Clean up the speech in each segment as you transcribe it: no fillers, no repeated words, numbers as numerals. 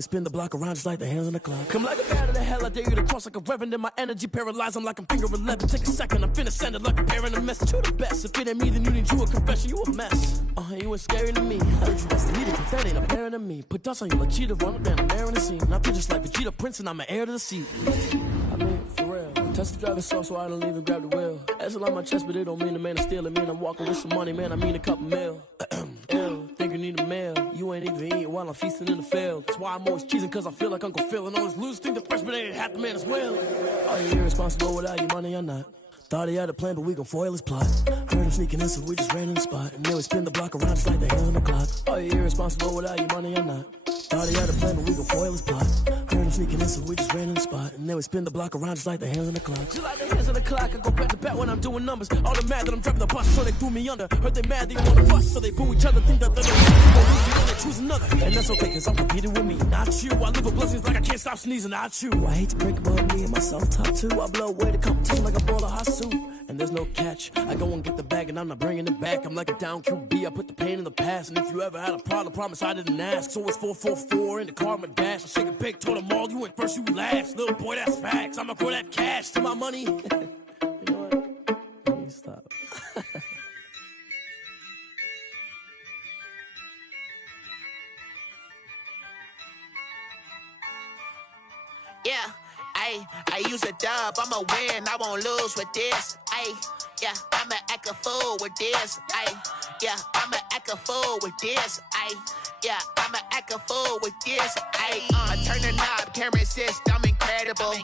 Spin the block around just like the hands on the clock. Come like a bat of the hell, I dare you to cross like a reverend. And my energy paralyzed, I'm like I'm finger 11. Take a second, I'm finna send it like a parent a message. You the best, if it ain't me, then you need you a confession. You a mess, you ain't scary to me. I heard you best to lead it, that ain't apparent to me. Put dust on you like cheetah, run up, man, I'm there in the scene. I feel just like Vegeta Prince and I'm an heir to the seat. I mean, for real. Test the driver's sauce so I don't even grab the wheel. That's on my chest, but it don't mean the man is stealing. It mean I'm walking with some money, man, I mean a couple mil. Ew, think you need a meal. You ain't even eating while I'm feasting in the field. That's why I'm always cheesing, cause I feel like Uncle Phil. And all this losers think the freshman ain't half the man as well. Are you irresponsible without your money or not? Thought he had a plan, but we gon' foil his plot. Heard him sneaking in, so we just ran in the spot. And then we spin the block around just like the hands on the clock. Are you irresponsible without your money or not? Thought he had a plan, but we gon' foil his plot. Heard him sneaking in, so we just ran in the spot. And then we spin the block around just like the hands on the clock. Just like the hands on the clock, I go back to back when I'm doing numbers. All the mad that I'm driving the bus, so they threw me under. Heard they mad, they on the bus, so they boo each other. Think that they're the lose me, then they choose another. And that's okay, cause I'm competing with me, not you. I live with blessings like I can't stop sneezing, not you. I hate to break above me and my self-talk too. I blow away the competition like a bowl of hot soup. And there's no catch. I go and get the bag and I'm not bringing it back. I'm like a down QB, I put the pain in the past. And if you ever had a problem, promise I didn't ask. So it's 444 in the car, my dash. I shake a big, told them all, you went first, you last. Little boy, that's facts. I'ma throw that cash to my money. You know what? Let me stop. Yeah, I use a dub, I'ma win, I won't lose with this. Yeah, I'ma act a fool with this. Yeah, I'ma act a fool with this. Yeah, I'ma act a fool with this. I turn the knob, camera assist, I'm incredible.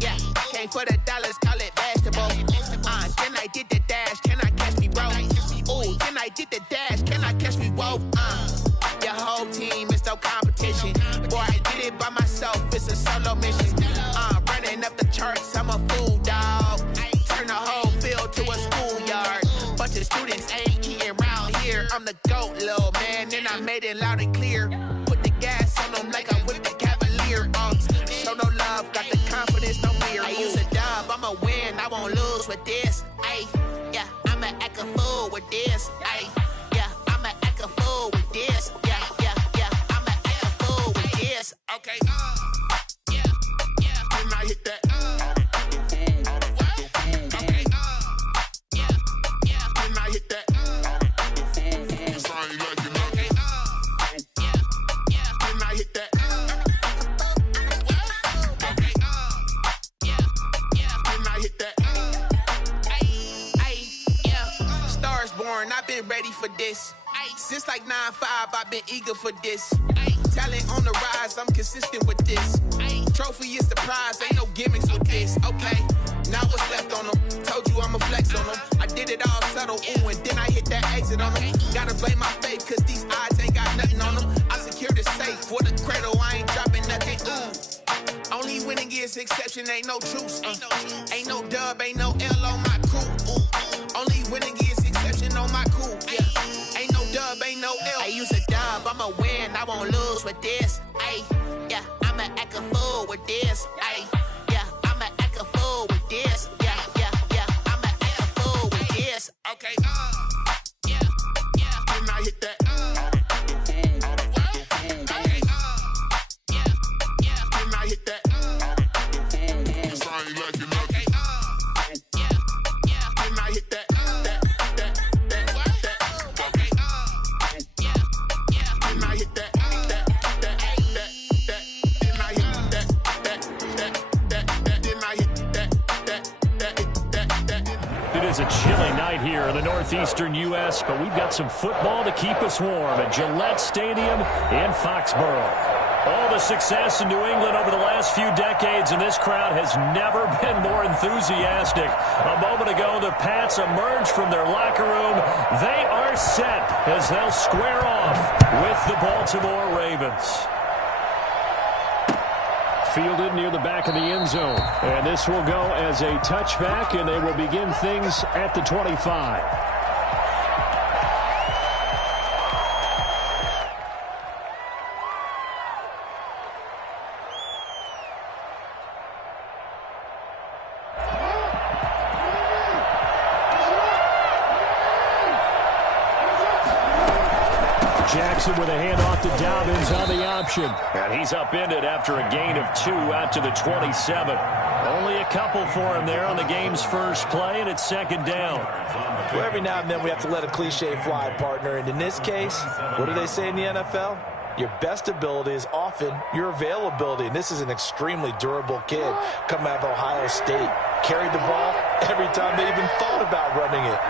Yeah, came for the dollars, call it vegetable. Then I did the dash, can I catch me, bro? Ooh, then I did the dash, can I catch me, whoa? Your whole team is no competition. Boy, I did it by myself, it's a solo mission. Running up the charts, I'm a fool, dog. Turn the whole field to a schoolyard. Bunch of students ain't eating round here. I'm the GOAT, little man, and I made it loud and clear. Put the gas on them like I whipped the Cavalier. Show no love, got the confidence, no fear. I use a dub, I'ma win, I won't lose with this. Yeah, I'ma act a fool with this. Yeah, I'ma act a fool with this. Yeah, I'ma act a fool with this. Okay, yeah, when I hit that. Okay, yeah, when I hit that. Cause I ain't like it. Okay, yeah, when I hit that. Okay, yeah, when I hit that. Yeah, stars born, I've been ready for this. Since like 9-5, I've been eager for this. Talent on the rise, I'm consistent with this. Trophy is the prize, ain't no gimmicks with this. Okay, now what's left on them? Told you I'ma flex on them. I did it all subtle, ooh, and then I hit that exit on them. Gotta blame my faith, cause these odds ain't got nothing on them. I secure the safe for the cradle, I ain't dropping nothing, ooh. Only winning is exception, ain't no truce. Ain't no dub, ain't no L on my crew. Only winning is exception on my crew, yeah. Ain't no dub, ain't no L. I use a dub, I'ma win, I won't lose with this. Yeah, I'ma act a fool with this. Yeah, I'ma act a fool with this. Yeah, I'ma act a fool with this. Okay, yeah, when I hit that. Okay, yeah, when I hit that. Cause I ain't like it. Okay, yeah, when I hit that. It is a chilly night here in the northeastern U.S., but we've got some football to keep us warm at Gillette Stadium in Foxborough. All the success in New England over the last few decades, and this crowd has never been more enthusiastic. A moment ago, the Pats emerged from their locker room. They are set as they'll square off with the Baltimore Ravens. Fielded near the back of the end zone. And this will go as a touchback, and they will begin things at the 25. Jackson with a handoff to Dobbins on the option. And he's upended after a gain of 2 out to the 27. Only a couple for him there on the game's first play, and it's second down. Well, every now and then we have to let a cliche fly, partner. And in this case, what do they say in the NFL? Your best ability is often your availability. And this is an extremely durable kid coming out of Ohio State. Carried the ball every time they even thought about running it.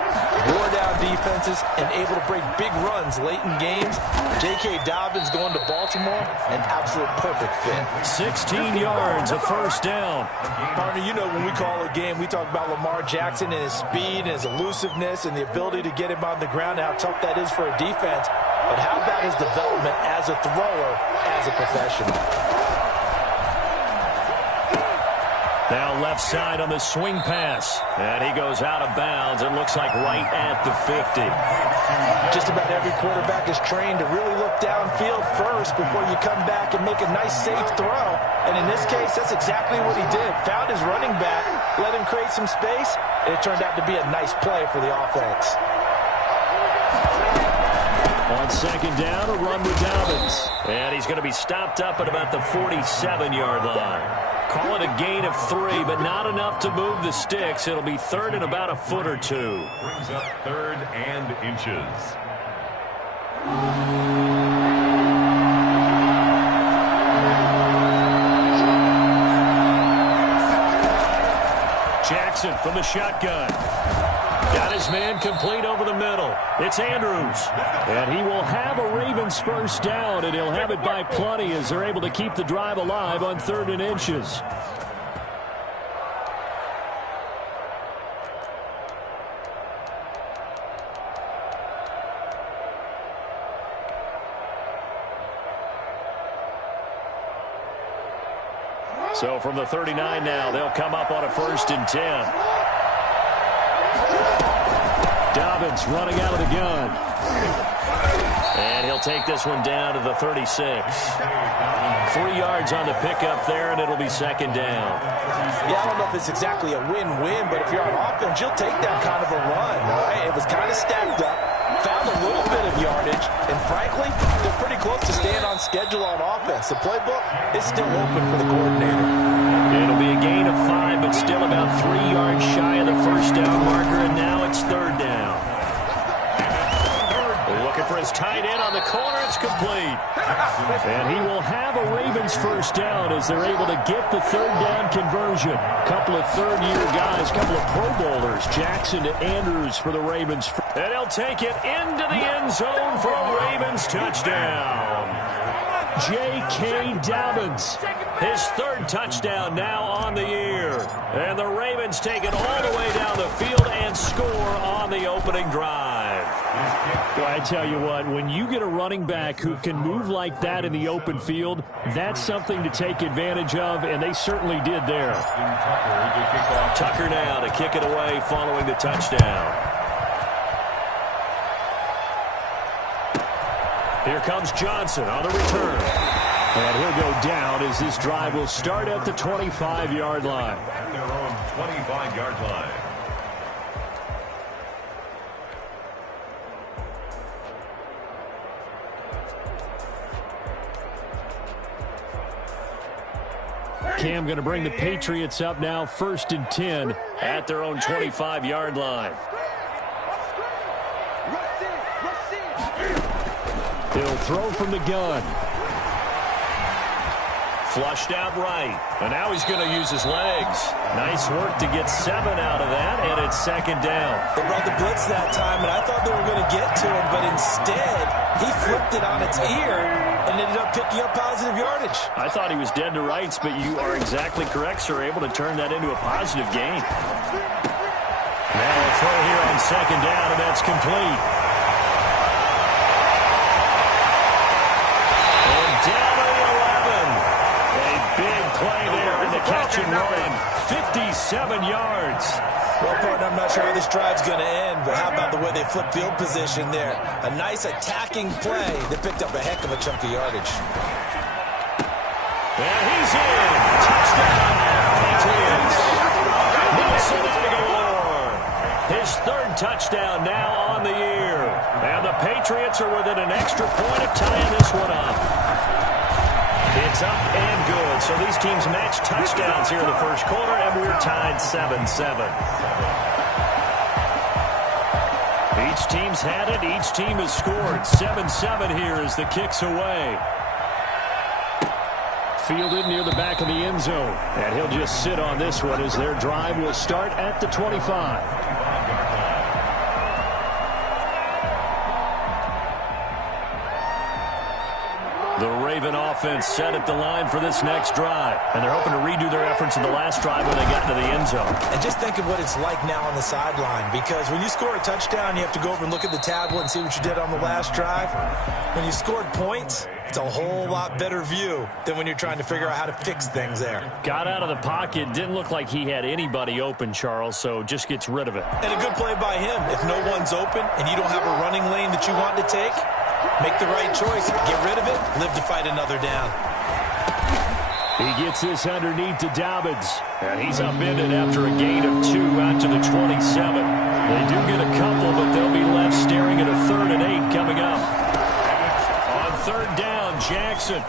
Wore down defenses and able to break big runs late in games. J.K. Dobbins going to Baltimore, an absolute perfect fit. 16 yards, a first down. Partner, you know when we call a game, we talk about Lamar Jackson and his speed and his elusiveness and the ability to get him on the ground and how tough that is for a defense. But how about his development as a thrower, as a professional? Now left side on the swing pass. And he goes out of bounds. It looks like right at the 50. Just about every quarterback is trained to really look downfield first before you come back and make a nice, safe throw. And in this case, that's exactly what he did. Found his running back, let him create some space, and it turned out to be a nice play for the offense. On second down, a run with Dobbins. And he's going to be stopped up at about the 47-yard line. Call it a gain of 3, but not enough to move the sticks. It'll be third and about a foot or 2. Brings up third and inches. Jackson from the shotgun. Got his man complete over the middle. It's Andrews. And he will have a Ravens first down, and he'll have it by plenty as they're able to keep the drive alive on third and inches. So from the 39 now, they'll come up on a 1st and 10. Dobbins running out of the gun. And he'll take this one down to the 36. 3 yards on the pickup there, and it'll be second down. Yeah, I don't know if it's exactly a win-win, but if you're on offense, you'll take that kind of a run, all right? It was kind of stacked up, found a little bit of yardage, and frankly, they're pretty close to staying on schedule on offense. The playbook is still open for the coordinator. It'll be a gain of 5, but still about 3 yards shy of the first down marker, and now it's third down. Looking for his tight end on the corner. It's complete. And he will have a Ravens first down as they're able to get the third down conversion. Couple of third-year guys, couple of Pro Bowlers. Jackson to Andrews for the Ravens. And he'll take it into the end zone for a Ravens touchdown. J.K. Dobbins, his 3rd touchdown now on the year. And the Ravens take it all the way down the field and score on the opening drive. Well, I tell you what, when you get a running back who can move like that in the open field, that's something to take advantage of, and they certainly did there. Tucker now to kick it away following the touchdown. Here comes Johnson on the return. And he'll go down as this drive will start at the 25-yard line. At their own 25-yard line. Cam going to bring the Patriots up now, 1st and 10 at their own 25-yard line. He'll throw from the gun. Flushed out right. And now he's going to use his legs. Nice work to get 7 out of that, and it's second down. They brought the blitz that time, and I thought they were going to get to him, but instead, he flipped it on its ear and ended up picking up positive yardage. I thought he was dead to rights, but you are exactly correct, sir. Able to turn that into a positive gain. Now a throw here on second down, and that's complete. And down to the 11. A big play there in the catch and run. 57 yards. Well, partner, I'm not sure how this drive's going to end, but how about the way they flip field position there? A nice attacking play that picked up a heck of a chunk of yardage. And he's in. Touchdown, Patriots. Nelson Aguilar. His 3rd touchdown now on the year. And the Patriots are within an extra point of tying this one up. It's up and good. So these teams match touchdowns here in the first quarter, and we're tied 7-7. Each team's had it. Each team has scored. 7-7 here as the kick's away. Fielded near the back of the end zone. And he'll just sit on this one as their drive will start at the 25. The Raven offense set at the line for this next drive. And they're hoping to redo their efforts in the last drive when they got to the end zone. And just think of what it's like now on the sideline. Because when you score a touchdown, you have to go over and look at the tablet and see what you did on the last drive. When you scored points, it's a whole lot better view than when you're trying to figure out how to fix things there. Got out of the pocket. Didn't look like he had anybody open, Charles, so just gets rid of it. And a good play by him. If no one's open and you don't have a running lane that you want to take, make the right choice. Get rid of it. Live to fight another down. He gets this underneath to Dobbins. And he's upended after a gain of 2 out to the 27. They do get a couple, but they'll be left staring at a 3rd and 8 coming up. On 3rd down, Jackson.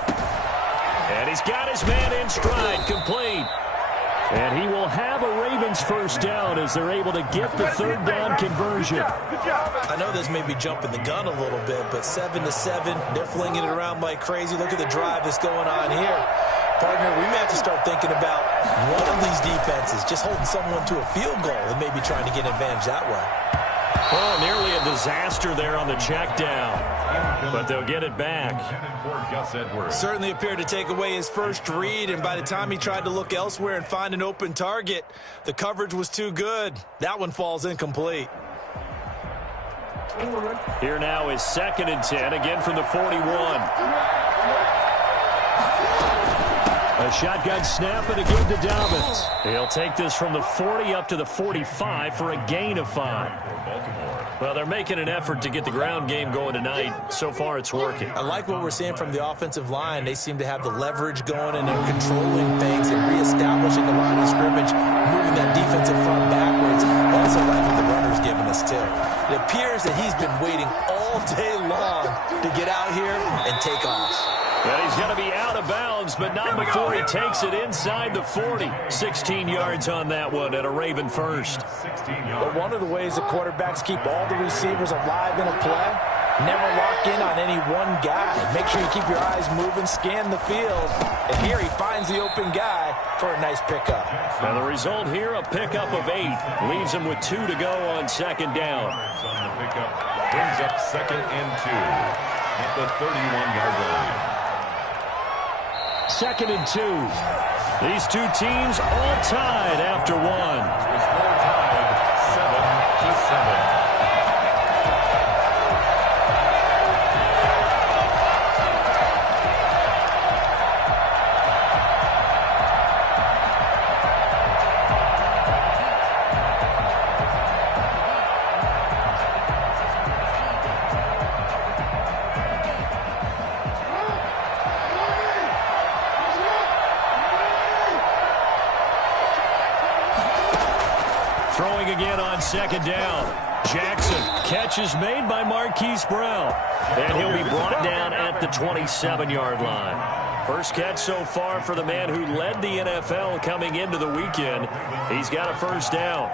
And he's got his man in stride, complete. And he will have a Ravens first down as they're able to get the 3rd down conversion. I know this may be jumping the gun a little bit, but 7-7, they're flinging it around like crazy. Look at the drive that's going on here. Partner, we may have to start thinking about one of these defenses just holding someone to a field goal and maybe trying to get an advantage that way. Oh, nearly a disaster there on the check down. But they'll get it back. Certainly appeared to take away his first read, and by the time he tried to look elsewhere and find an open target, the coverage was too good. That one falls incomplete. Here now is 2nd and 10, again from the 41. A shotgun snap and a give to Dobbins. He'll take this from the 40 up to the 45 for a gain of 5. Well, they're making an effort to get the ground game going tonight. So far, it's working. I like what we're seeing from the offensive line. They seem to have the leverage going, and they're controlling things and reestablishing the line of scrimmage, moving that defensive front backwards. I also like what the runner's giving us, too. It appears that he's been waiting all day long to get out here and take off. Well, he's going to be out of bounds, but not before he takes it inside the 40. 16 yards on that one and a Raven first. But one of the ways that quarterbacks keep all the receivers alive in a play, never lock in on any one guy. Make sure you keep your eyes moving, scan the field. And here he finds the open guy for a nice pickup. And the result here, a pickup of 8. Leaves him with 2 to go on 2nd down. On the pickup, brings up 2nd and 2 at the 31-yard line. 2nd and 2. These two teams all tied after 1. The score tied 7-7. Throwing again on 2nd down. Jackson. Catch is made by Marquise Brown. And he'll be brought down at the 27-yard line. First catch so far for the man who led the NFL coming into the weekend. He's got a first down.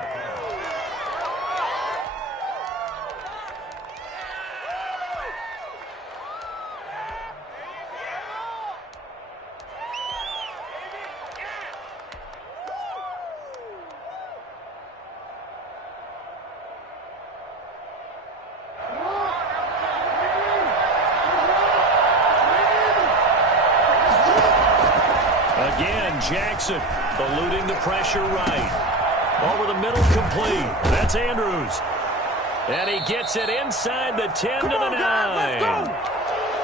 Jackson eluding the pressure right. Over the middle, complete. That's Andrews. And he gets it inside the 10 to the 9.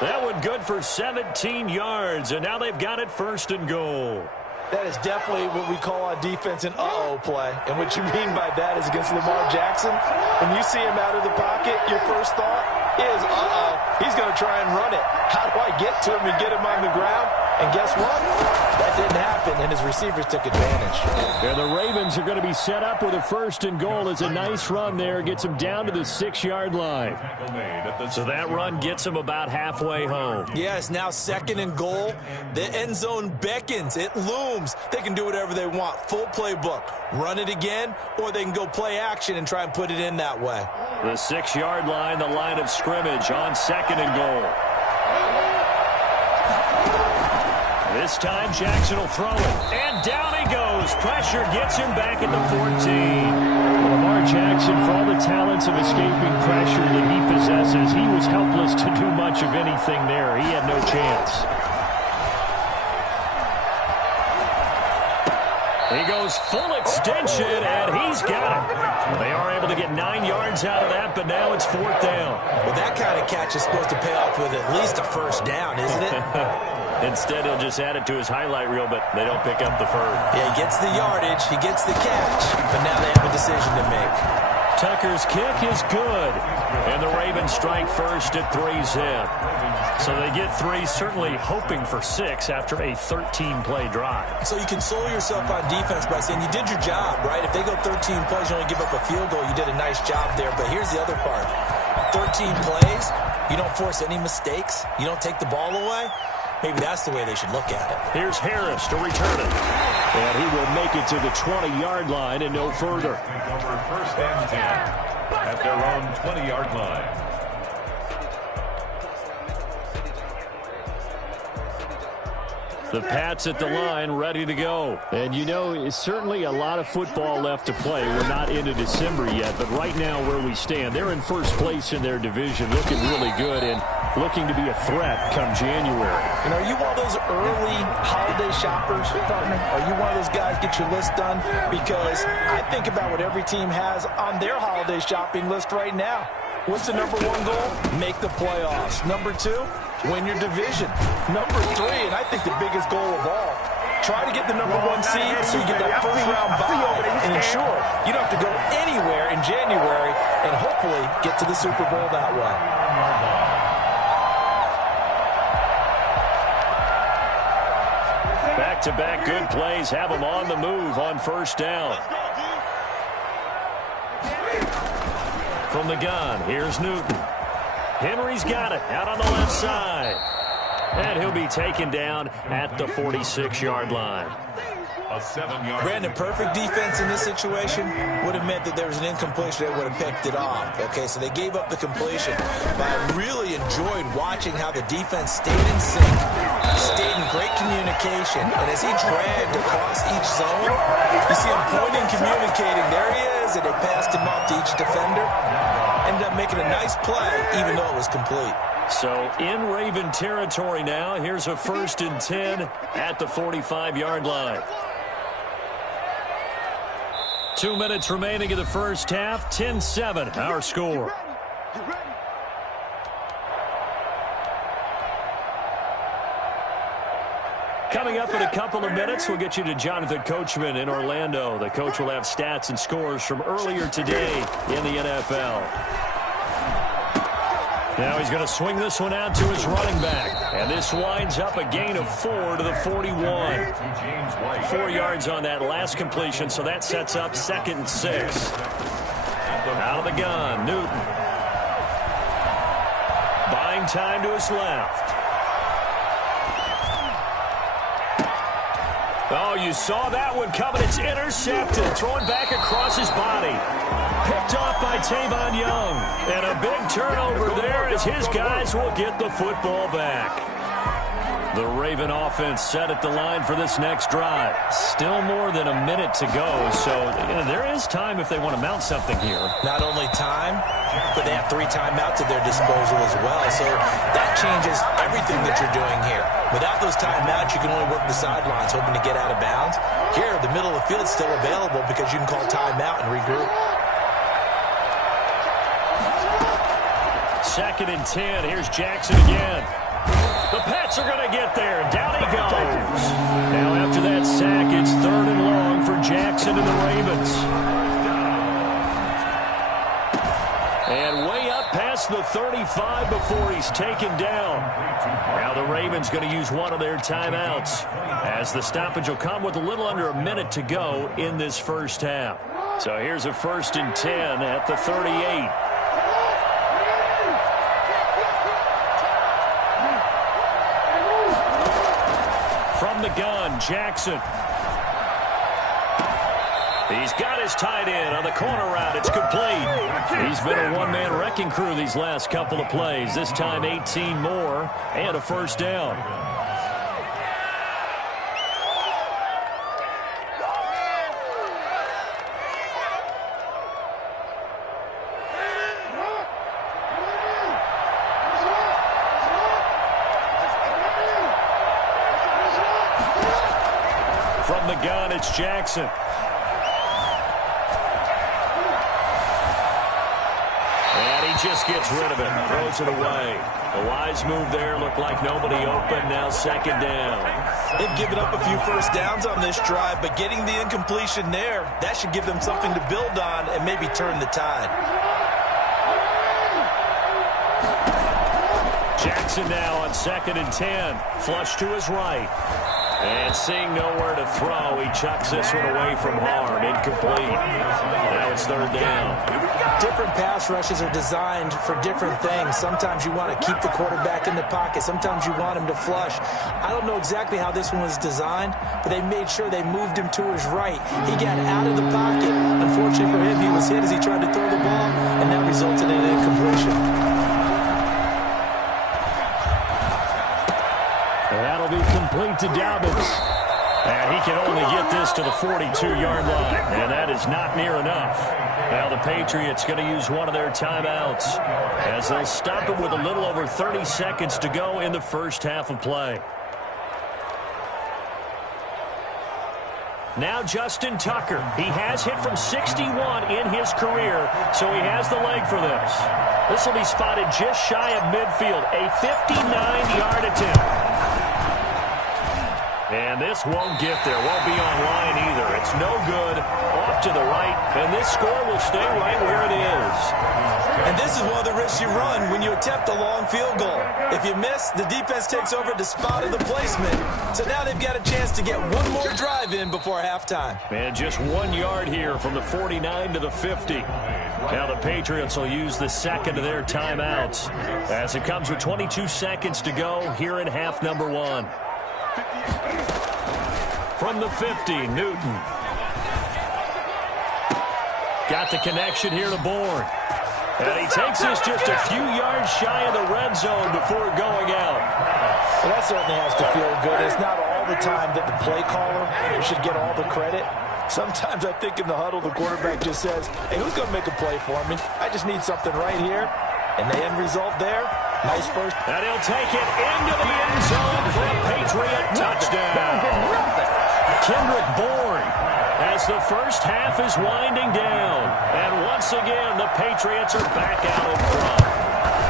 That one good for 17 yards, and now they've got it 1st and goal. That is definitely what we call on defense an uh-oh play. And what you mean by that is against Lamar Jackson, when you see him out of the pocket, your first thought is, uh-oh, he's going to try and run it. How do I get to him and get him on the ground? And guess what? That didn't happen, and his receivers took advantage. And the Ravens are going to be set up with a 1st and goal. It's a nice run there. Gets them down to the 6-yard line. So that run gets them about halfway home. Yeah, it's now 2nd and goal. The end zone beckons. It looms. They can do whatever they want. Full playbook. Run it again, or they can go play action and try and put it in that way. The 6-yard line, the line of scrimmage on 2nd and goal. This time, Jackson will throw it. And down he goes. Pressure gets him back at the 14. Lamar Jackson, for all the talents of escaping pressure that he possesses, he was helpless to do much of anything there. He had no chance. He goes full extension, and he's got it. They are able to get 9 yards out of that, but now it's 4th down. Well, that kind of catch is supposed to pay off with at least a 1st down, isn't it? Instead, he'll just add it to his highlight reel, but they don't pick up the first. Yeah, he gets the yardage, he gets the catch, but now they have a decision to make. Tucker's kick is good, and the Ravens strike first at 3-zip. So they get 3, certainly hoping for 6 after a 13-play drive. So you console yourself on defense by saying you did your job, right? If they go 13 plays, you only give up a field goal, you did a nice job there. But here's the other part. 13 plays, you don't force any mistakes, you don't take the ball away. Maybe that's the way they should look at it. Here's Harris to return it. And he will make it to the 20-yard line and no further. Over 1st and 10 at their own 20-yard line. The Pats at the line, ready to go. And you know, it's certainly a lot of football left to play. We're not into December yet, but right now where we stand, they're in 1st place in their division, looking really good and looking to be a threat come January. And are you one of those early holiday shoppers, partner? Are you one of those guys get your list done? Because I think about what every team has on their holiday shopping list right now. What's the number 1 goal? Make the playoffs. Number 2, win your division. Number 3, and I think the biggest goal of all, try to get the number 1 seed so you get that 1st round bye and ensure you don't have to go anywhere in January and hopefully get to the Super Bowl that way. Back-to-back good plays have them on the move on 1st down. From the gun, here's Newton. Henry's got it out on the left side. And he'll be taken down at the 46-yard line. A 7-yard. Brandon, perfect defense in this situation would have meant that there was an incompletion that would have picked it off. Okay, so they gave up the completion. But I really enjoyed watching how the defense stayed in sync, stayed in great communication. And as he dragged across each zone, you see him pointing, communicating. There he is, and they passed him off to each defender. Ended up making a nice play, even though it was complete. So in Raven territory now. Here's a 1st and 10 at the 45-yard line. 2 minutes remaining in the 1st half. 10-7, our score. Coming up in a couple of minutes, we'll get you to Jonathan Coachman in Orlando. The coach will have stats and scores from earlier today in the NFL. Now he's going to swing this one out to his running back. And this winds up a gain of 4 to the 41. 4 yards on that last completion, so that sets up 2nd and 6. Out of the gun, Newton. Buying time to his left. Oh, you saw that one coming. It's intercepted. Thrown back across his body. Picked off by Tavon Young. And a big turnover there as his guys will get the football back. The Raven offense set at the line for this next drive. Still more than a minute to go, so there is time if they want to mount something here. Not only time, but they have 3 timeouts at their disposal as well. So that changes everything that you're doing here. Without those timeouts, you can only work the sidelines, hoping to get out of bounds. Here, the middle of the field is still available because you can call timeout and regroup. 2nd and 10. Here's Jackson again. The Pats are going to get there. Down he goes. Now after that sack, it's 3rd and long for Jackson and the Ravens. And way up past the 35 before he's taken down. Now the Ravens going to use one of their timeouts, as the stoppage will come with a little under a minute to go in this first half. So here's a 1st and 10 at the 38. From the gun, Jackson. He's got his tight end on the corner route. It's complete. He's been a one-man wrecking crew these last couple of plays. This time 18 more and a first down. From the gun, it's Jackson. And he just gets rid of it, throws it away. A wise move there, looked like nobody open, now 2nd down. They've given up a few first downs on this drive, but getting the incompletion there, that should give them something to build on and maybe turn the tide. Jackson now on 2nd and 10. Flush to his right. And seeing nowhere to throw, he chucks this one away from harm. Incomplete. Now it's 3rd down. Different pass rushes are designed for different things. Sometimes you want to keep the quarterback in the pocket. Sometimes you want him to flush. I don't know exactly how this one was designed, but they made sure they moved him to his right. He got out of the pocket. Unfortunately for him, he was hit as he tried to throw the ball, and that resulted in an incompletion. That'll be complete to Dobbins. And he can only get this to the 42-yard line. And that is not near enough. Now the Patriots going to use one of their timeouts, as they'll stop it with a little over 30 seconds to go in the first half of play. Now Justin Tucker. He has hit from 61 in his career, so he has the leg for this. This will be spotted just shy of midfield. A 59-yard attempt. And this won't get there. Won't be online either. It's no good. Off to the right. And this score will stay right where it is. And this is one of the risks you run when you attempt a long field goal. If you miss, the defense takes over the spot of the placement. So now they've got a chance to get one more drive in before halftime. And just 1 yard here from the 49 to the 50. Now the Patriots will use the second of their timeouts, as it comes with 22 seconds to go here in half number 1. From the 50, Newton. Got the connection here to Bourne. And he takes this just a few yards shy of the red zone before going out. Well, that certainly has to feel good. It's not all the time that the play caller should get all the credit. Sometimes I think in the huddle, the quarterback just says, hey, who's going to make a play for me? I just need something right here. And the end result there, nice first. And he'll take it into the end zone for a Patriot touchdown. Kendrick Bourne, as the first half is winding down. And once again, the Patriots are back out in front.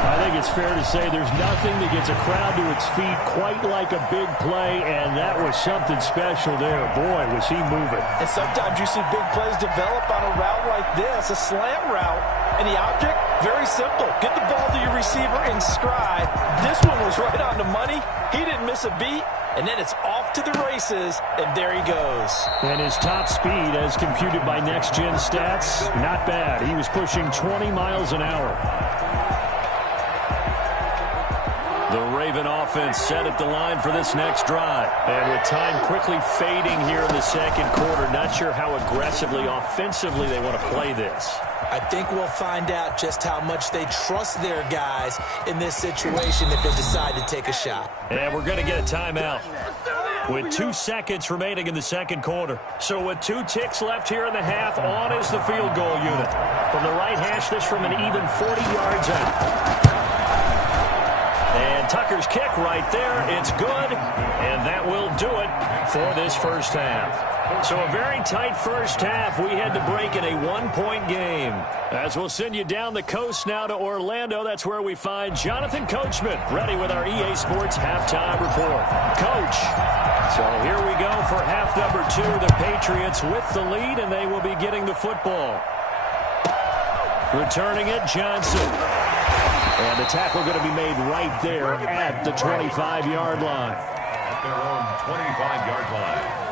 I think it's fair to say there's nothing that gets a crowd to its feet quite like a big play, and that was something special there. Boy, was he moving. And sometimes you see big plays develop on a route like this, a slant route, and the object, very simple. Get the ball to your receiver in stride. This one was right on the money. He didn't miss a beat, and then it's off to the races, and there he goes. And his top speed, as computed by Next Gen Stats, not bad. He was pushing 20 miles an hour. The Raven offense set at the line for this next drive. And with time quickly fading here in the second quarter, not sure how aggressively, offensively they want to play this. I think we'll find out just how much they trust their guys in this situation if they decide to take a shot. And we're going to get a timeout with 2 seconds remaining in the second quarter. So with 2 ticks left here in the half, on is the field goal unit. From the right hash, this from an even 40 yards out. And Tucker's kick right there. It's good, and that will do it for this first half. So a very tight first half. We had to break in a 1-point game. As we'll send you down the coast now to Orlando, that's where we find Jonathan Coachman, ready with our EA Sports halftime report. Coach, so here we go for half number 2. The Patriots with the lead, and they will be getting the football. Returning it, Johnson. And the tackle going to be made right there at the 25-yard line. At their own 25-yard line.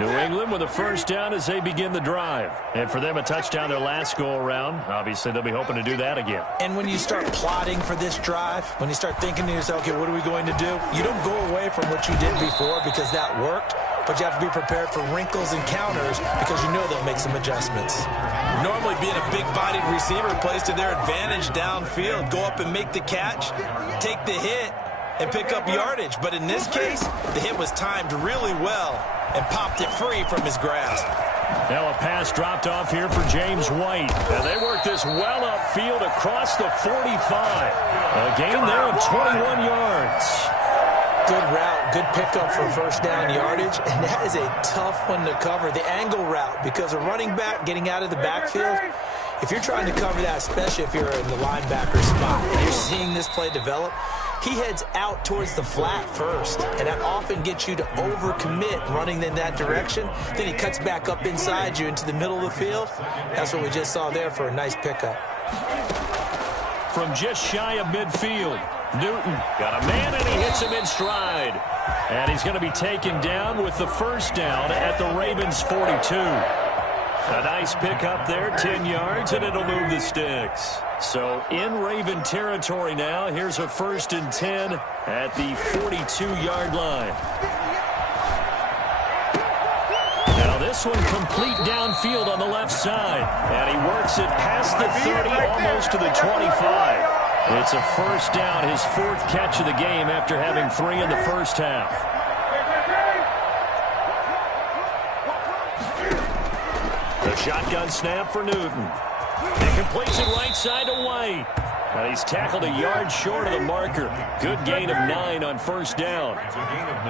New England with a first down as they begin the drive. And for them, a touchdown their last go-around. Obviously, they'll be hoping to do that again. And when you start plotting for this drive, when you start thinking to yourself, okay, what are we going to do? You don't go away from what you did before because that worked, but you have to be prepared for wrinkles and counters because you know they'll make some adjustments. Normally, being a big-bodied receiver plays to their advantage downfield. Go up and make the catch, take the hit, and pick up yardage. But in this case, the hit was timed really well and popped it free from his grasp. Now a pass dropped off here for James White. And they work this well upfield across the 45. A gain there of 21 yards. Good route, good pickup for first down yardage, and that is a tough one to cover, the angle route, because a running back getting out of the backfield, if you're trying to cover that, especially if you're in the linebacker spot, and you're seeing this play develop, he heads out towards the flat first, and that often gets you to overcommit running in that direction. Then he cuts back up inside you into the middle of the field. That's what we just saw there for a nice pickup. From just shy of midfield, Newton got a man, and he hits him in stride. And he's going to be taken down with the first down at the Ravens' 42. A nice pickup there, 10 yards, and it'll move the sticks. So in Raven territory now, here's a 1st and 10 at the 42-yard line. Now this one complete downfield on the left side. And he works it past the 30, almost to the 25. It's a first down, his 4th catch of the game after having 3 in the first half. The shotgun snap for Newton. He completes it right side to White. And he's tackled a yard short of the marker. Good gain of 9 on first down.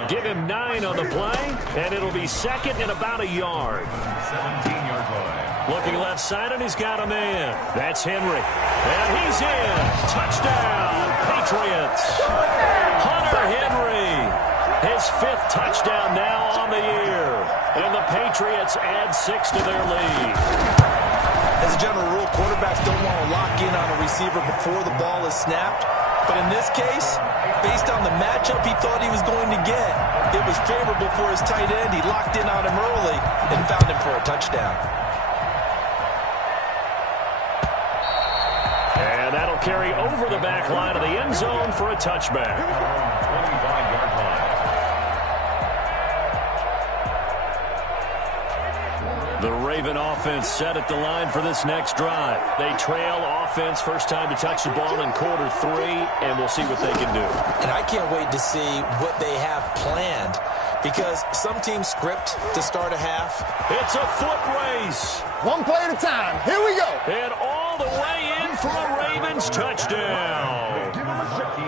Give him 9 on the play, and it'll be 2nd and about a yard. 17-yard line. Looking left side, and he's got a man. That's Henry. And he's in. Touchdown, Patriots. Hunter Henry. His 5th touchdown now on the year. And the Patriots add 6 to their lead. As a general rule, quarterbacks don't want to lock in on a receiver before the ball is snapped. But in this case, based on the matchup he thought he was going to get, it was favorable for his tight end. He locked in on him early and found him for a touchdown. And that'll carry over the back line of the end zone for a touchback. 25-yard line. The Raven offense set at the line for this next drive. They trail offense, first time to touch the ball in quarter 3, and we'll see what they can do. And I can't wait to see what they have planned, because some teams script to start a half. It's a foot race. One play at a time. Here we go. And all the way in for a Ravens touchdown.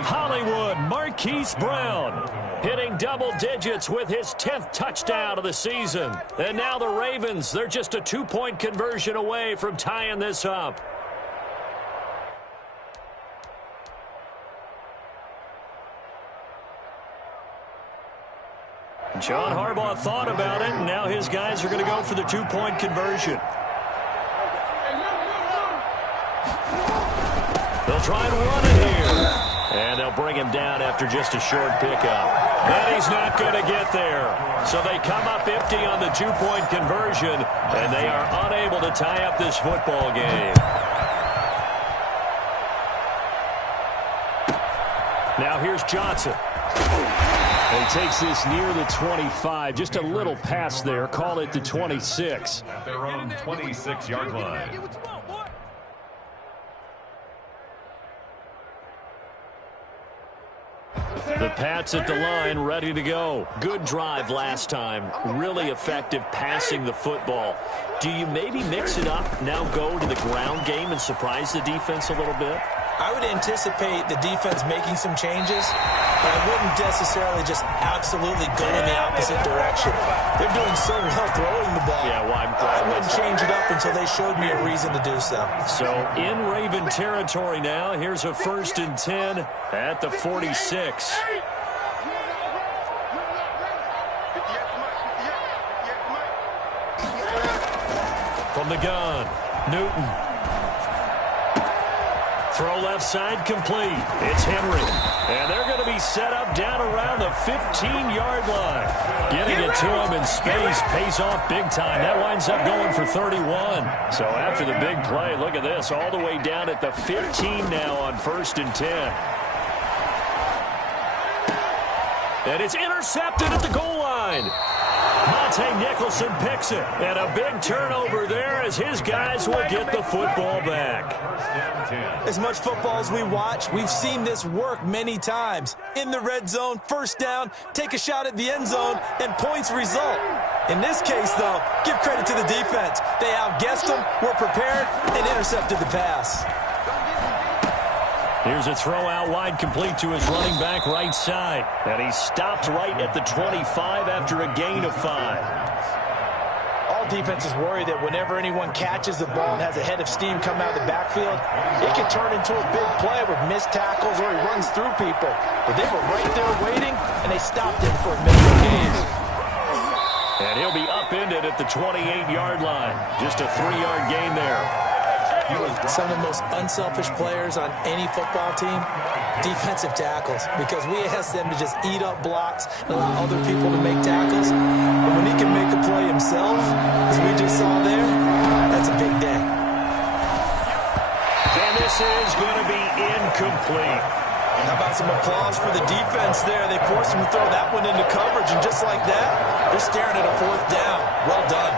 Hollywood Marquise Brown hitting double digits with his 10th touchdown of the season. And now the Ravens, they're just a 2-point conversion away from tying this up. John Harbaugh thought about it, and now his guys are going to go for the 2-point conversion. They'll try and run it here. And they'll bring him down after just a short pickup. And he's not going to get there. So they come up empty on the 2-point conversion, and they are unable to tie up this football game. Now here's Johnson. He takes this near the 25. Just a little pass there. Call it the 26. At their own 26-yard line. The Pats at the line, ready to go. Good drive last time. Really effective passing the football. Do you maybe mix it up, now go to the ground game and surprise the defense a little bit? I would anticipate the defense making some changes, but I wouldn't necessarily just absolutely go in the opposite direction. They're doing so well throwing the ball. Yeah, well, I wouldn't change it up until they showed me a reason to do so. So in Raven territory now, here's a 1st and 10 at the 46. From the gun, Newton. Throw left side complete. It's Henry. And they're going to be set up down around the 15-yard line. Getting it to him in space pays off big time. That winds up going for 31. So after the big play, look at this. All the way down at the 15 now on 1st and 10. And it's intercepted at the goal line. Monte Nicholson picks it. And a big turnover there as his guys will get the football back. As much football as we watch, we've seen this work many times. In the red zone, first down, take a shot at the end zone, and points result. In this case, though, give credit to the defense. They outguessed them, were prepared, and intercepted the pass. Here's a throw out wide complete to his running back right side. And he stopped right at the 25 after a gain of 5. All defenses worry that whenever anyone catches the ball and has a head of steam come out of the backfield, it can turn into a big play with missed tackles or he runs through people. But they were right there waiting, and they stopped him for a minute gain. And he'll be upended at the 28-yard line. Just a 3-yard gain there. Some of the most unselfish players on any football team, defensive tackles, because we ask them to just eat up blocks and allow other people to make tackles. But when he can make a play himself, as we just saw there, that's a big day. And this is going to be incomplete. How about some applause for the defense there? They forced him to throw that one into coverage, and just like that, they're staring at a 4th down. Well done.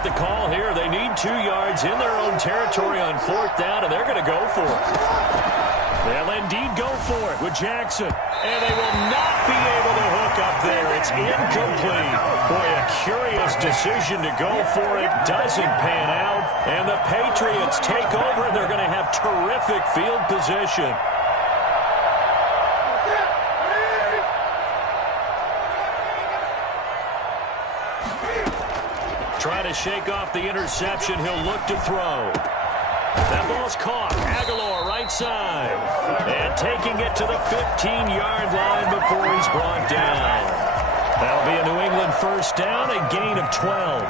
The call here, they need 2 yards in their own territory on 4th down, and they're going to go for it. They'll indeed go for it with Jackson, and they will not be able to hook up there. It's incomplete. Boy, a curious decision to go for it. Doesn't pan out, and the Patriots take over, and they're going to have terrific field position. Trying to shake off the interception. He'll look to throw. That ball's caught. Aguilar right side. And taking it to the 15-yard line before he's brought down. That'll be a New England first down, a gain of 12.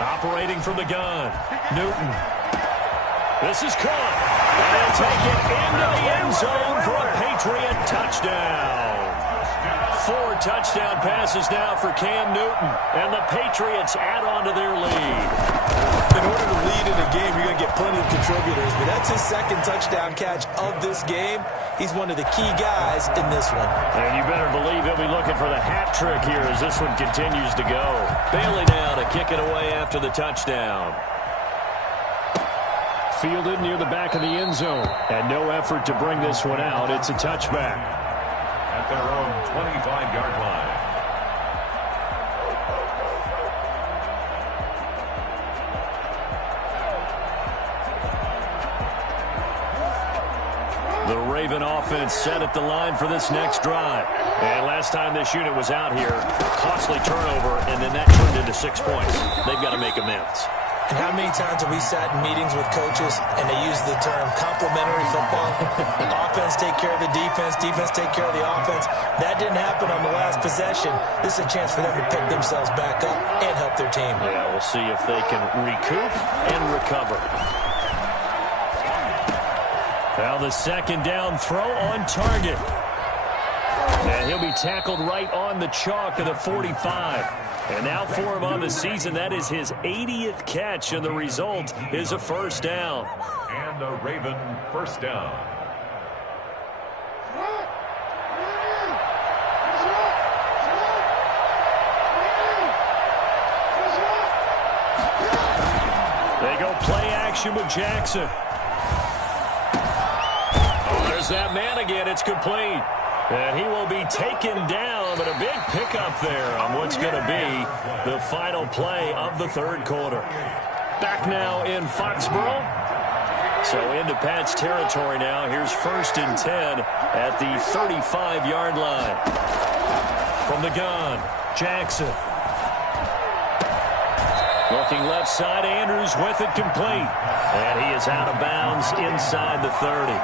Operating from the gun, Newton. This is caught. And he'll take it into the end zone for a Patriot touchdown. 4 touchdown passes now for Cam Newton. And the Patriots add on to their lead. In order to lead in a game, you're going to get plenty of contributors. But that's his 2nd touchdown catch of this game. He's one of the key guys in this one. And you better believe he'll be looking for the hat trick here as this one continues to go. Bailey now to kick it away after the touchdown. Fielded near the back of the end zone. And no effort to bring this one out. It's a touchback. At their own 25-yard line. The Raven offense set at the line for this next drive. And last time this unit was out here, costly turnover, and then that turned into 6 points. They've got to make amends. And how many times have we sat in meetings with coaches and they use the term complementary football? Offense take care of the defense, defense take care of the offense. That didn't happen on the last possession. This is a chance for them to pick themselves back up and help their team. Yeah, we'll see if they can recoup and recover. Now the 2nd down throw on target. And he'll be tackled right on the chalk of the 45. And now for him on the season, that is his 80th catch, and the result is a first down. And a Raven first down. They go play action with Jackson. Oh, there's that man again. It's complete. And he will be taken down, but a big pickup there on what's going to be the final play of the 3rd quarter. Back now in Foxborough. So into Pat's territory now. Here's 1st and 10 at the 35-yard line. From the gun, Jackson. Looking left side, Andrews with it complete. And he is out of bounds inside the 30.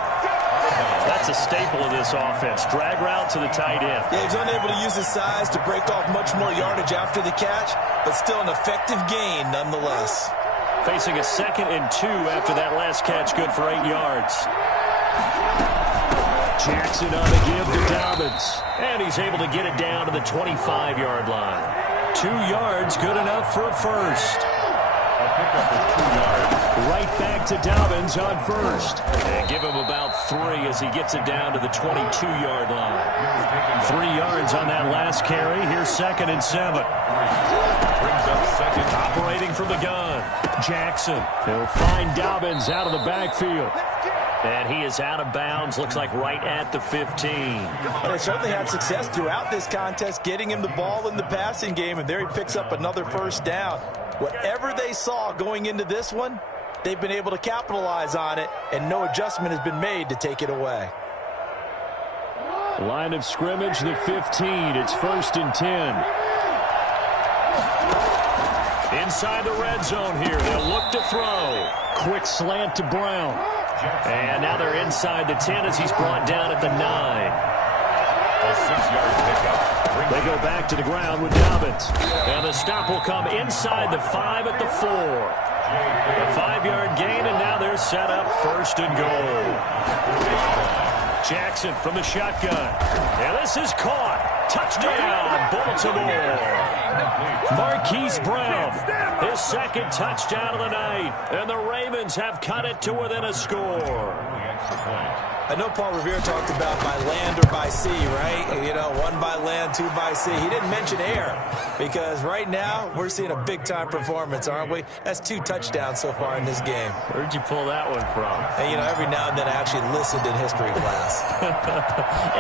That's a staple of this offense. Drag route to the tight end. Yeah, he's unable to use his size to break off much more yardage after the catch, but still an effective gain nonetheless. Facing a 2nd and 2 after that last catch, good for 8 yards. Jackson on the give to Dobbins. And he's able to get it down to the 25-yard line. 2 yards, good enough for a first. A pickup of 2 yards. Right back to Dobbins on first. And give him about 3 as he gets it down to the 22-yard line. 3 yards on that last carry. Here's 2nd and 7. Brings up 2nd. Operating from the gun. Jackson. He'll find Dobbins out of the backfield. And he is out of bounds, looks like right at the 15. Well, they certainly had success throughout this contest, getting him the ball in the passing game, and there he picks up another first down. Whatever they saw going into this one, they've been able to capitalize on it, and no adjustment has been made to take it away. Line of scrimmage, the 15. It's 1st and 10. Inside the red zone here. They'll look to throw. Quick slant to Brown. And now they're inside the 10 as he's brought down at the 9. A 6-yard pickup. They go back to the ground with Dobbins. And the stop will come inside the 5 at the 4. A 5-yard gain, and now they're set up 1st and goal. Jackson from the shotgun. And this is caught. Touchdown, Baltimore. Marquise Brown, his 2nd touchdown of the night. And the Ravens have cut it to within a score. I know Paul Revere talked about by land or by sea, right? You know, 1 by land, 2 by sea. He didn't mention air because right now we're seeing a big-time performance, aren't we? That's 2 touchdowns so far in this game. Where'd you pull that one from? And, you know, every now and then I actually listened in history class.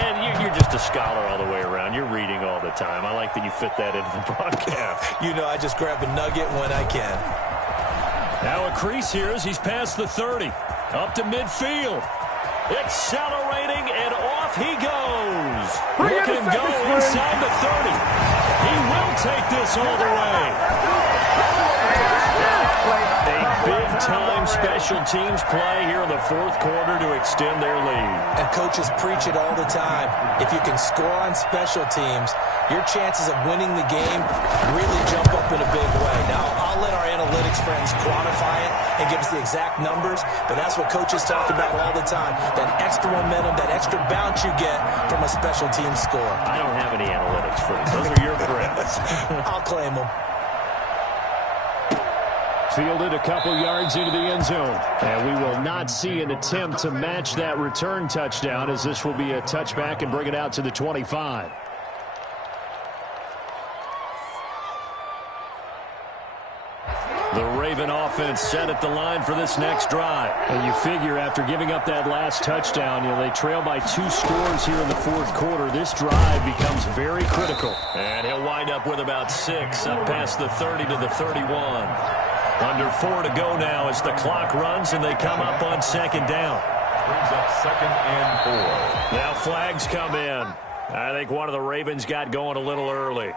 And you're just a scholar all the way around. You're reading all the time. I like that you fit that into the broadcast. You know, I just grab a nugget when I can. Now a crease here as he's past the 30. Up to midfield. Accelerating, and off he goes. Look him go inside the 30. He will take this all the way. A big-time special teams play here in the 4th quarter to extend their lead. And coaches preach it all the time. If you can score on special teams, your chances of winning the game really jump up in a big way. Now, I'll let our analytics friends quantify it and give us the exact numbers, but that's what coaches talk about all the time. That extra momentum, that extra bounce you get from a special team score. I don't have any analytics friends. Those are your friends. I'll claim them. Fielded a couple yards into the end zone. And we will not see an attempt to match that return touchdown, as this will be a touchback and bring it out to the 25. The Raven offense set at the line for this next drive. And you figure after giving up that last touchdown, they trail by 2 scores here in the 4th quarter. This drive becomes very critical. And he'll wind up with about 6 up past the 30 to the 31. Under 4 to go now as the clock runs and they come up on 2nd down. Brings up 2nd and 4. Now flags come in. I think one of the Ravens got going a little early.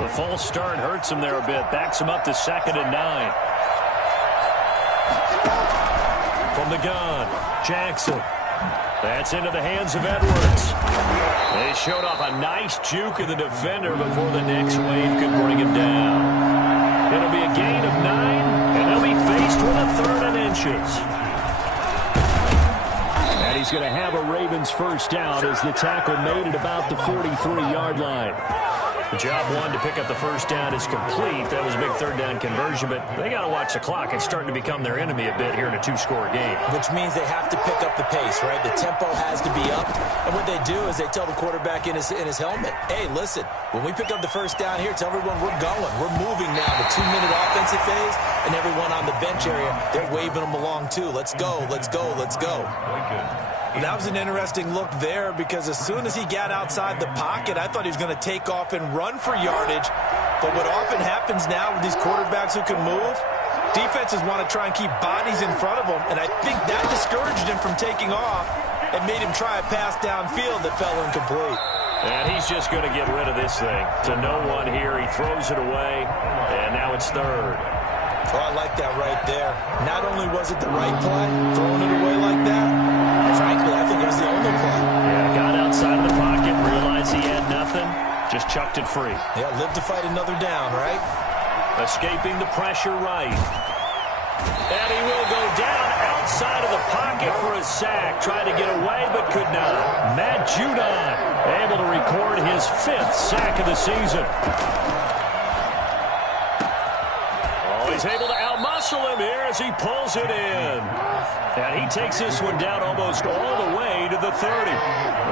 The false start hurts him there a bit. Backs him up to 2nd and 9. From the gun, Jackson. That's into the hands of Edwards. They showed off a nice juke of the defender before the next wave could bring him down. It'll be a gain of 9, and they'll be faced with a 3rd and inches. And he's going to have a Ravens first down as the tackle made at about the 43-yard line. Job 1 to pick up the first down is complete. That was a big 3rd down conversion, but they got to watch the clock. It's starting to become their enemy a bit here in a 2-score game. Which means they have to pick up the pace, right? The tempo has to be up. And what they do is they tell the quarterback in his helmet, hey, listen, when we pick up the first down here, tell everyone we're going. We're moving now. The 2-minute offensive phase, and everyone on the bench area, they're waving them along too. Let's go, let's go, let's go. That was an interesting look there because as soon as he got outside the pocket, I thought he was going to take off and run for yardage. But what often happens now with these quarterbacks who can move, defenses want to try and keep bodies in front of them, and I think that discouraged him from taking off and made him try a pass downfield that fell incomplete. And he's just going to get rid of this thing. To no one here. He throws it away, and now it's third. Oh, I like that right there. Not only was it the right play, throwing it away like that, frankly, I think it was the only play. Yeah, got outside of the pocket, realized he had nothing, just chucked it free. Yeah, live to fight another down, right? Escaping the pressure right. And he will go down outside of the pocket for a sack. Tried to get away, but could not. Matt Judon able to record his 5th sack of the season. Oh, he's able to outmuscle him here as he pulls it in. And he takes this one down almost all the way to the 30.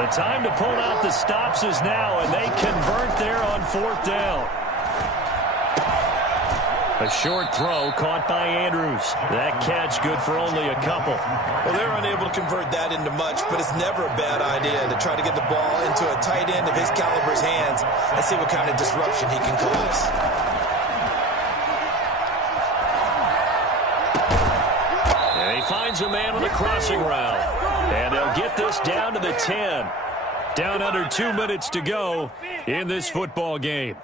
The time to pull out the stops is now, and they convert there on 4th down. A short throw caught by Andrews. That catch good for only a couple. Well, they're unable to convert that into much, but it's never a bad idea to try to get the ball into a tight end of his caliber's hands and see what kind of disruption he can cause. And he finds a man on the crossing route. And they'll get this down to the 10. Down under 2 minutes to go in this football game.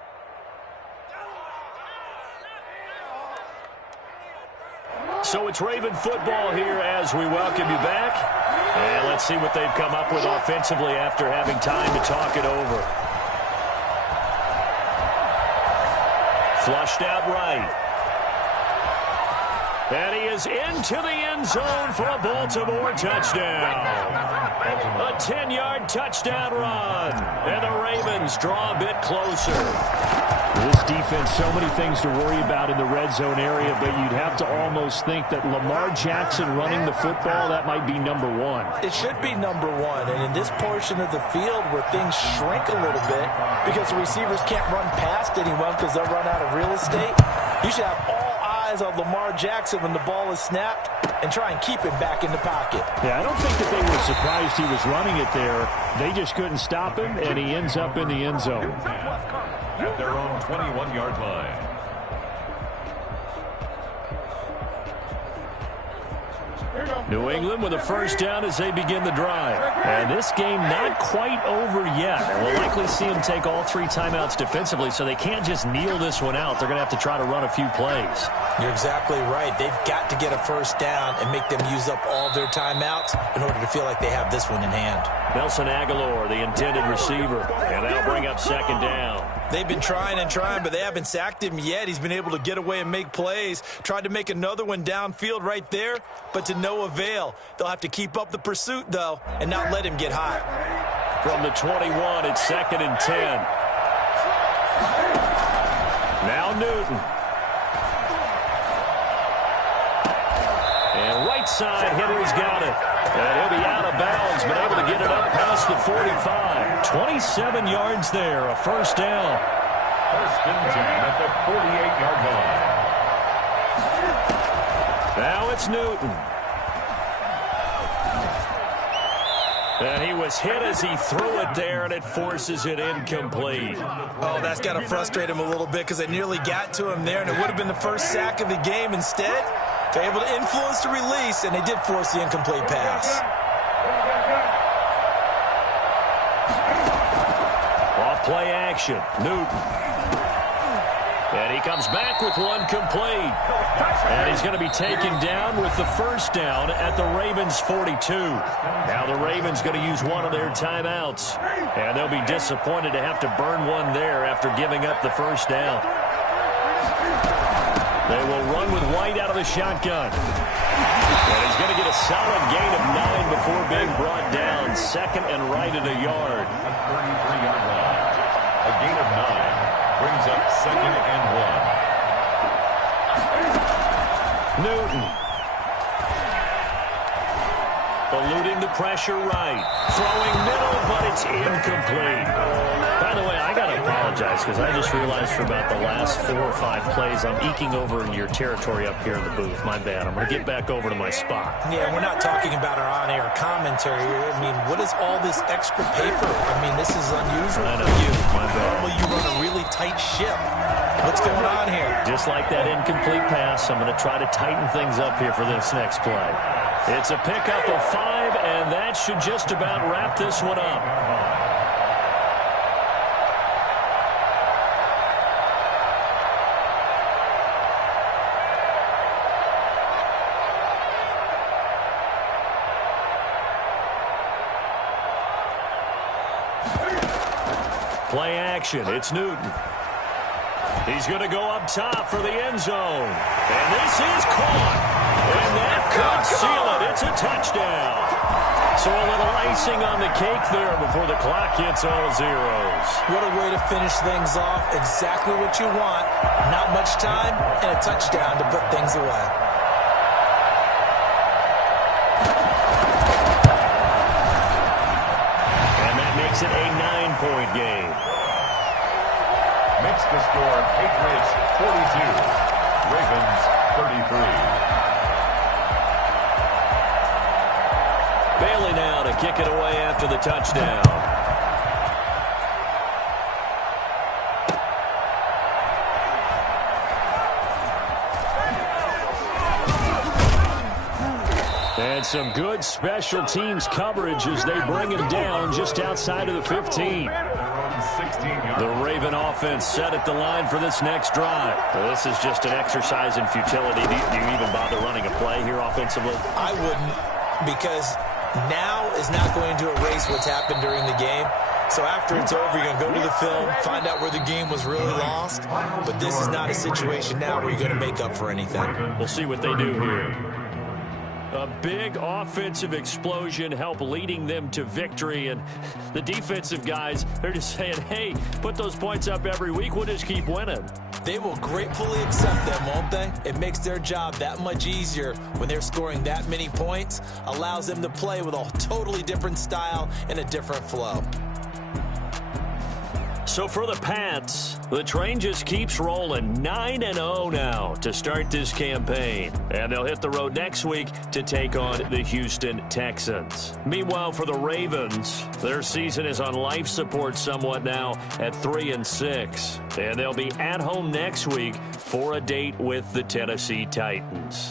So it's Raven football here as we welcome you back. And let's see what they've come up with offensively after having time to talk it over. Flushed out right. And he is into the end zone for a Baltimore touchdown. A 10-yard touchdown run. And the Ravens draw a bit closer. This defense, so many things to worry about in the red zone area, but you'd have to almost think that Lamar Jackson running the football, that might be number one. It should be number one, and in this portion of the field where things shrink a little bit because the receivers can't run past anyone because they'll run out of real estate, you should have all eyes on Lamar Jackson when the ball is snapped and try and keep him back in the pocket. Yeah, I don't think that they were surprised he was running it there. They just couldn't stop him, and he ends up in the end zone. At their own 21-yard line. New England with a first down as they begin the drive. And this game not quite over yet. And we'll likely see them take all 3 timeouts defensively, so they can't just kneel this one out. They're going to have to try to run a few plays. You're exactly right. They've got to get a first down and make them use up all their timeouts in order to feel like they have this one in hand. Nelson Aguilar, the intended receiver, and they'll bring up second down. They've been trying and trying, but they haven't sacked him yet. He's been able to get away and make plays. Tried to make another one downfield right there, but to no avail. They'll have to keep up the pursuit, though, and not let him get hot. From the 21, it's 2nd and 10. Now Newton. And right side hitter's got it. And he'll be out of bounds, but able to get it up past the 45. 27 yards there, a first down. First and 10 at the 48-yard line. Now it's Newton. And he was hit as he threw it there, and it forces it incomplete. Oh, that's got to frustrate him a little bit because they nearly got to him there, and it would have been the first sack of the game. Instead, they're able to influence the release, and they did force the incomplete pass. Off play action, Newton. And he comes back with one complete. And he's going to be taken down with the first down at the Ravens' 42. Now the Ravens going to use one of their timeouts. And they'll be disappointed to have to burn one there after giving up the first down. They will run with White out of the shotgun. And he's going to get a solid gain of 9 before being brought down. 2nd and right at a yard. 33-yard line. A gain of 9 brings up 2nd and 1. Newton. Eluding the pressure right. Throwing middle, but it's incomplete. By the way, I got to apologize because I just realized for about the last 4 or 5 plays I'm eking over in your territory up here in the booth. My bad. I'm going to get back over to my spot. Yeah, we're not talking about our on-air commentary here. I mean, what is all this extra paper? I mean, this is unusual for you. My bad. Normally you run a really tight ship. What's going on here? Just like that incomplete pass, I'm going to try to tighten things up here for this next play. It's a pickup of 5, and that should just about wrap this one up. Play action. It's Newton. He's going to go up top for the end zone. And this is caught. And that could seal it. It's a touchdown. So a little icing on the cake there before the clock hits all zeros. What a way to finish things off. Exactly what you want. Not much time and a touchdown to put things away. And that makes it a 9-point game. Makes the score Patriots 42, Ravens 33. Bailey now to kick it away after the touchdown. And some good special teams coverage as they bring him down just outside of the 15. The Raven offense set at the line for this next drive. Well, this is just an exercise in futility. Do you even bother running a play here offensively? I wouldn't, because now is not going to erase what's happened during the game. So after it's over, you're going to go to the film, find out where the game was really lost. But this is not a situation now where you're going to make up for anything. We'll see what they do here. A big offensive explosion helped leading them to victory. And the defensive guys, they're just saying, hey, put those points up every week. We'll just keep winning. They will gratefully accept them, won't they? It makes their job that much easier when they're scoring that many points. Allows them to play with a totally different style and a different flow. So for the Pats, the train just keeps rolling. 9-0 now to start this campaign. And they'll hit the road next week to take on the Houston Texans. Meanwhile, for the Ravens, their season is on life support somewhat now at 3-6. And they'll be at home next week for a date with the Tennessee Titans.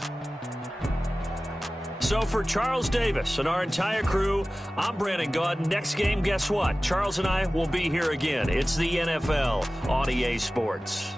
So for Charles Davis and our entire crew, I'm Brandon Gaudin. Next game, guess what? Charles and I will be here again. It's the NFL on EA Sports.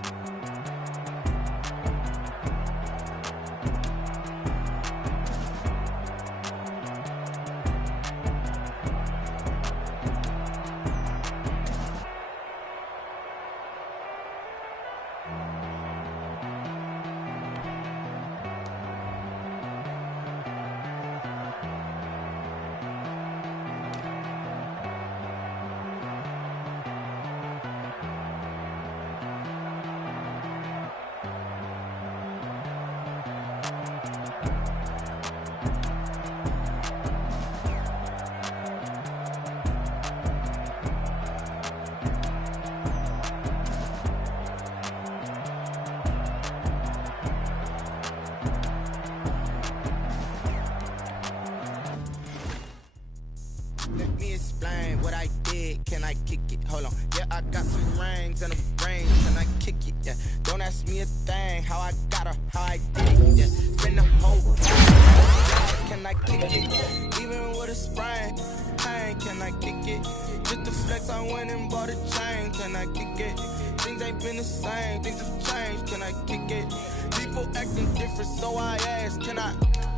Let me explain what I did. Can I kick it? Hold on. Yeah, I got some rings and a brain. Can I kick it? Yeah. Don't ask me a thing. How I got her, how I did it. Yeah. Spin the whole time. Can I kick it? Even with a sprain. Pain. Can I kick it? Just to flex, I went and bought a chain. Can I kick it? Things ain't been the same. Things have changed. Can I kick it? People acting different, so I asked. Can I?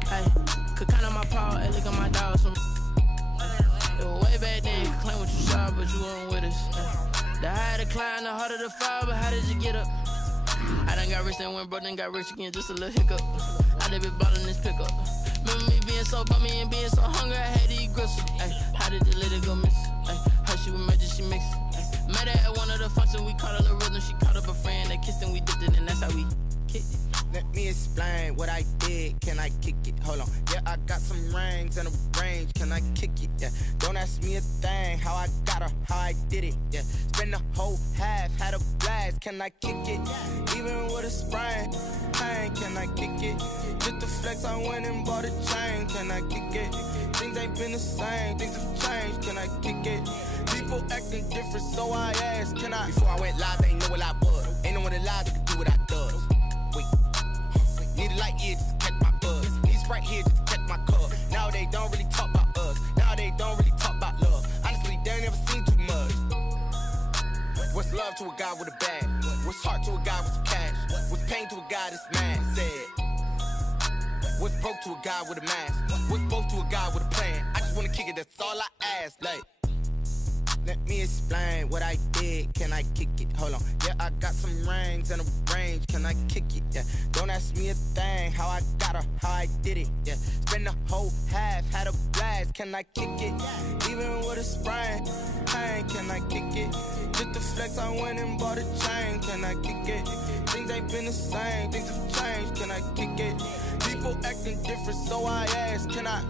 Hey, could count on my power. Hey, look at my dog. Way back then, you could claim what you saw, but you weren't with us. The higher the climb, the harder the fall, but how did you get up? I done got rich and went broke, then got rich again, just a little hiccup. I done been ballin' this pickup. Remember me being so bummy and being so hungry, I had to eat gristle. Ay, how did you let it go miss? Ay, how she was magic, she mixed. Met her at one of the functions, we caught a little rhythm, she caught up a friend, they kissed and we dipped it, and that's how we kicked it. Let me explain what I did. Can I kick it? Hold on. Yeah, I got some rings and a range. Can I kick it? Yeah. Don't ask me a thing. How I got her, how I did it. Yeah. Spend the whole half, had a blast. Can I kick it? Even with a sprain. Pain. Can I kick it? Just to flex, I went and bought a chain. Can I kick it? Things ain't been the same. Things have changed. Can I kick it? People acting different, so I asked. Can I? Before I went live, they ain't know what I was. Ain't no one alive that could do what I does. Wait. Need a light here just to catch my buzz. Need Sprite here just to catch my cup. Now they don't really talk about us. Now they don't really talk about love. Honestly, they ain't never seen too much. What's love to a guy with a bag? What's heart to a guy with some cash? What's pain to a guy that's mad? Said. What's broke to a guy with a mask? What's both to a guy with a plan? I just wanna kick it, that's all I ask. Like, Let me explain what I did. Can I kick it? Hold on. Yeah, I got some rings and a range. Can I kick it? Yeah. Don't ask me a thing. How I got her, how I did it. Yeah. Spend the whole half, had a blast. Can I kick it? Even with a sprain. Hey, can I kick it? Just the flex, I went and bought a chain. Can I kick it? Things ain't been the same. Things have changed. Can I kick it? People acting different, so I ask. Can I?